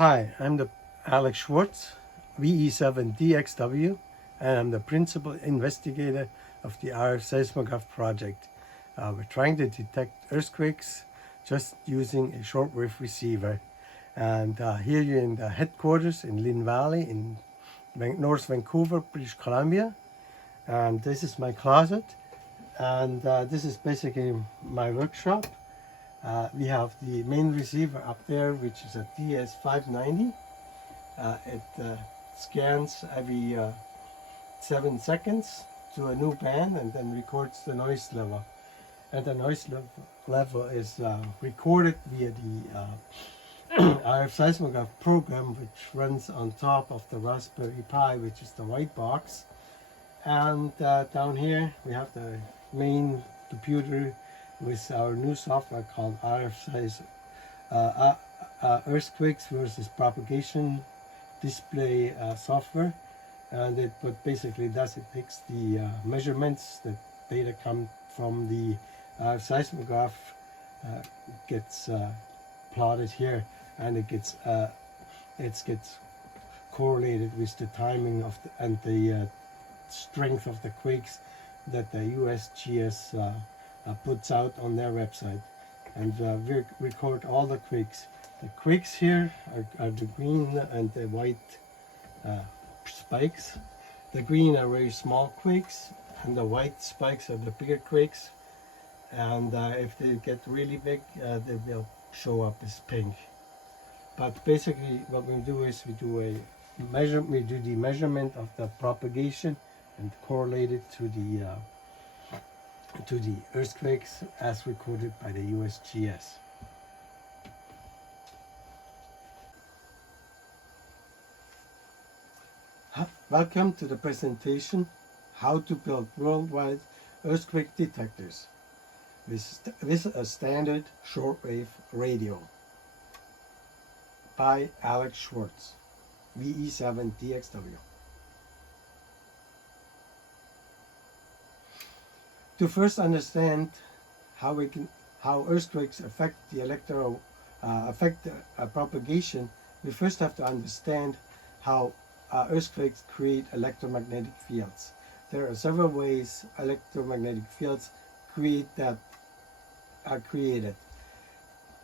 Hi, I'm the Alex Schwartz, VE7DXW, and I'm the principal investigator of the RF-Seismograph project. We're trying to detect earthquakes just using a shortwave receiver. And here you're in the headquarters in Lynn Valley in North Vancouver, British Columbia. And this is my closet, and this is basically my workshop. We have the main receiver up there, which is a DS590. It scans every 7 seconds to a new band and then records the noise level. And the noise level is recorded via the RF-Seismograph program, which runs on top of the Raspberry Pi, which is the white box. And down here we have the main computer with our new software called Earthquakes versus Propagation display software. And what basically does, it takes the measurements, the data come from the seismograph, gets plotted here, and it gets correlated with the timing of the strength of the quakes that the USGS puts out on their website. And we record all the quakes. The quakes here are the green and the white spikes. The green are very small quakes, and the white spikes are the bigger quakes. And if they get really big, they will show up as pink. But basically, what we do is we do the measurement of the propagation and correlate it to the earthquakes as recorded by the USGS. Welcome to the presentation, How to Build Worldwide Earthquake Detectors with a Standard Shortwave Radio by Alex Schwartz, VE7DXW. To first understand how earthquakes affect the propagation, we first have to understand how earthquakes create electromagnetic fields. There are several ways electromagnetic fields are created.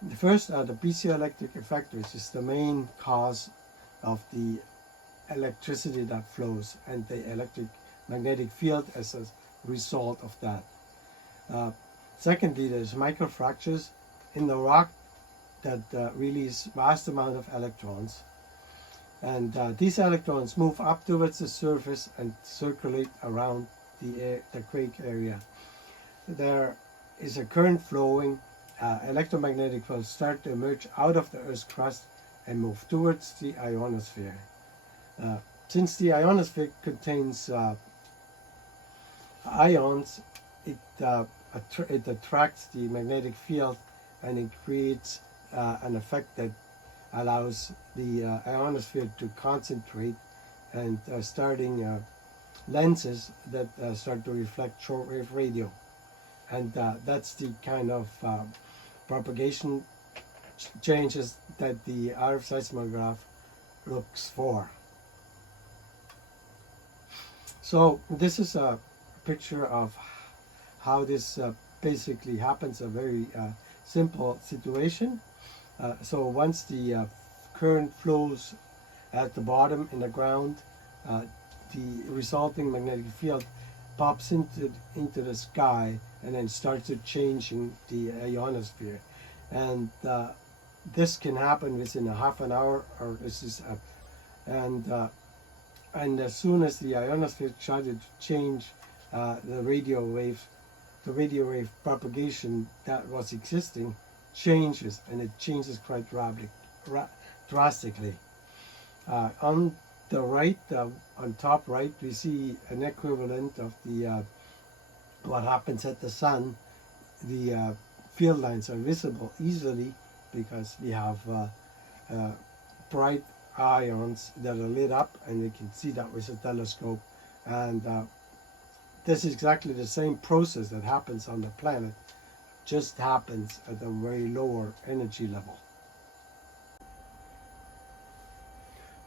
The first are the piezoelectric effect, which is the main cause of the electricity that flows, and the electromagnetic field as a result of that. Secondly, there's microfractures in the rock that release vast amount of electrons, and these electrons move up towards the surface and circulate around the quake area. There is a current flowing. Electromagnetic will start to emerge out of the Earth's crust and move towards the ionosphere. Since the ionosphere contains ions, it attracts the magnetic field, and it creates an effect that allows the ionosphere to concentrate, and starting lenses that start to reflect shortwave radio. And that's the kind of propagation changes that the RF seismograph looks for. So this is a picture of how this basically happens, a very simple situation. So once the current flows at the bottom in the ground, the resulting magnetic field pops into the sky and then starts to changing the ionosphere. And this can happen within a half an hour, or and as soon as the ionosphere started to change, the radio wave propagation that was existing changes, and it changes quite drastically. On the right, on top right, we see an equivalent of the what happens at the sun. The field lines are visible easily because we have bright ions that are lit up, and we can see that with a telescope. And this is exactly the same process that happens on the planet, just happens at a very lower energy level.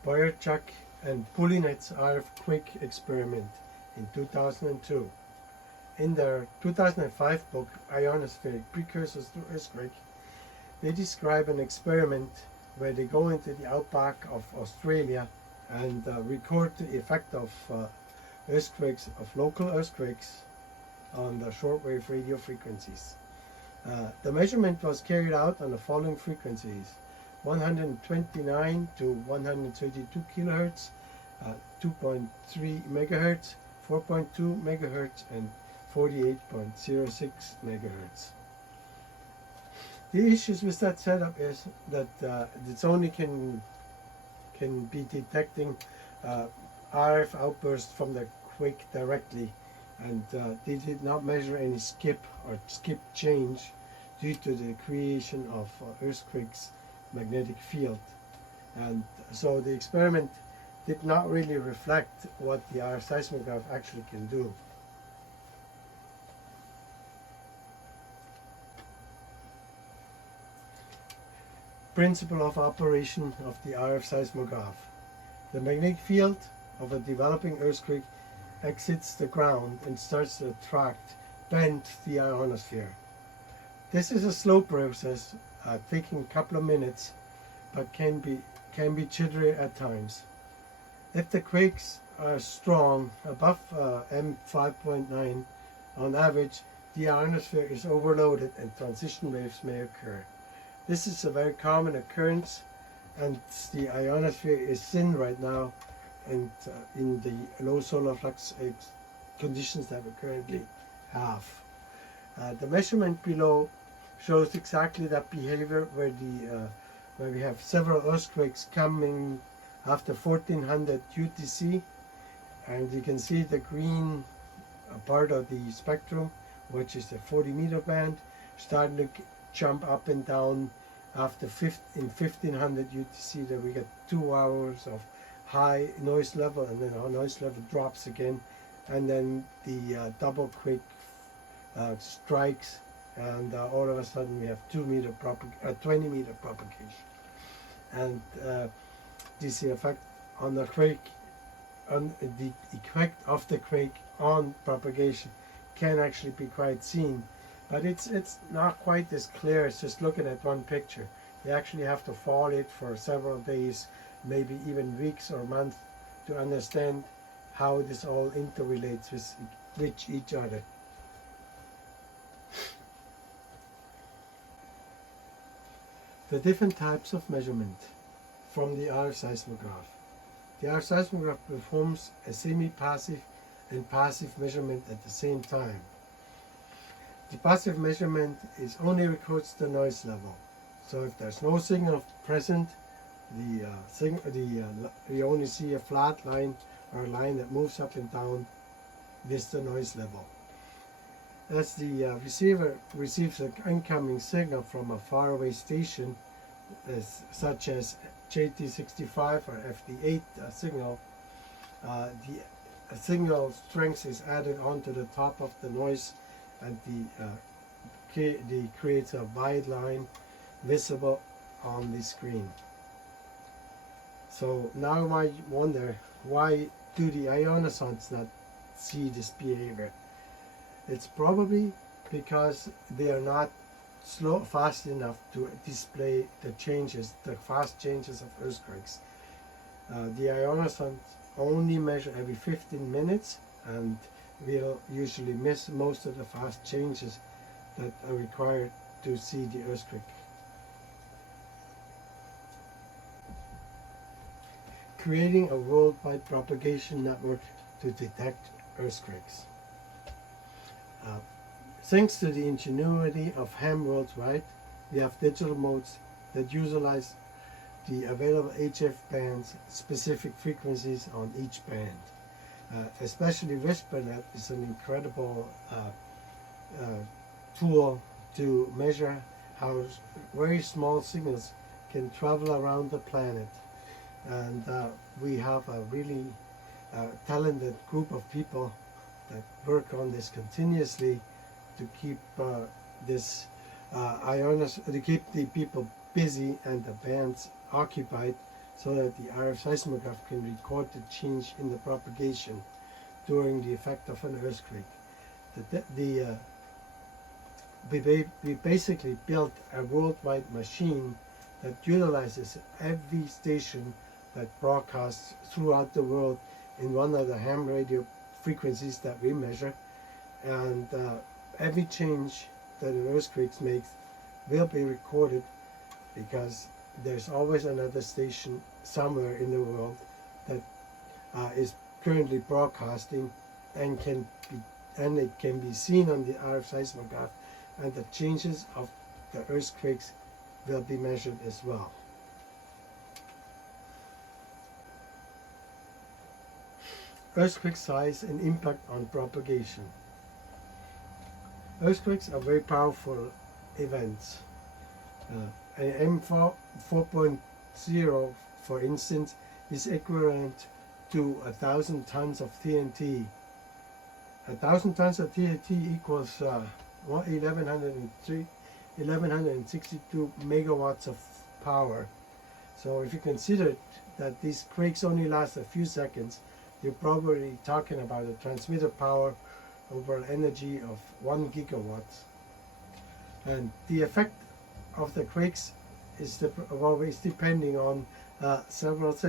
Boyarchuk and Pulinet's RF Quake experiment in 2002. In their 2005 book, Ionospheric Precursors to Earthquake, they describe an experiment where they go into the outback of Australia and record the effect of earthquakes, of local earthquakes, on the shortwave radio frequencies. The measurement was carried out on the following frequencies: 129 to 132 kilohertz, 2.3 megahertz, 4.2 megahertz, and 48.06 megahertz. The issues with that setup is that it's only can be detecting RF outbursts from the quake directly, and they did not measure any skip or skip change due to the creation of earthquake's magnetic field. And so the experiment did not really reflect what the RF seismograph actually can do. Principle of operation of the RF seismograph. The magnetic field of a developing earthquake exits the ground and starts to attract, bend the ionosphere. This is a slow process, taking a couple of minutes, but can be jittery at times. If the quakes are strong, above M5.9 on average, the ionosphere is overloaded and transition waves may occur. This is a very common occurrence, and the ionosphere is thin right now, and in the low solar flux conditions that we currently have. The measurement below shows exactly that behavior where we have several earthquakes coming after 1400 UTC, and you can see the green part of the spectrum, which is the 40-meter band, starting to jump up and down after in 1500 UTC. That we get 2 hours of high noise level, and then our noise level drops again, and then the double quake strikes, and all of a sudden we have 20-meter propagation. And this effect on the quake, on the effect of the quake on propagation, can actually be quite seen, but it's not quite as clear as just looking at one picture. You actually have to follow it for several days, maybe even weeks or months, to understand how this all interrelates with each other. The different types of measurement from the RF seismograph. The RF seismograph performs a semi-passive and passive measurement at the same time. The passive measurement only records the noise level. So if there's no signal present, we only see a flat line or a line that moves up and down with the noise level. As the receiver receives an incoming signal from a faraway station, such as JT65 or FD8 signal, the signal strength is added onto the top of the noise, and the creates a wide line visible on the screen. So now you might wonder, why do the ionosonts not see this behavior? It's probably because they are not fast enough to display the fast changes of earthquakes. The ionosonts only measure every 15 minutes, and we'll usually miss most of the fast changes that are required to see the earthquake. Creating a worldwide propagation network to detect earthquakes. Thanks to the ingenuity of Ham worldwide, we have digital modes that utilize the available HF bands, specific frequencies on each band. Especially WhisperNet is an incredible tool to measure how very small signals can travel around the planet. And we have a really talented group of people that work on this continuously to keep to keep the people busy and the bands occupied, so that the RF seismograph can record the change in the propagation during the effect of an earthquake. We basically built a worldwide machine that utilizes every station that broadcasts throughout the world in one of the ham radio frequencies that we measure, and every change that an earthquake makes will be recorded, because there's always another station somewhere in the world that is currently broadcasting and it can be seen on the RF seismograph, and the changes of the earthquakes will be measured as well. Earthquake size and impact on propagation. Earthquakes are very powerful events. An M4 4.0, for instance, is equivalent to 1,000 tons of TNT. 1,000 tons of TNT equals 1162 megawatts of power. So if you consider that these quakes only last a few seconds, you're probably talking about a transmitter power over an energy of 1 gigawatt. And the effect of the quakes is always depending on several things.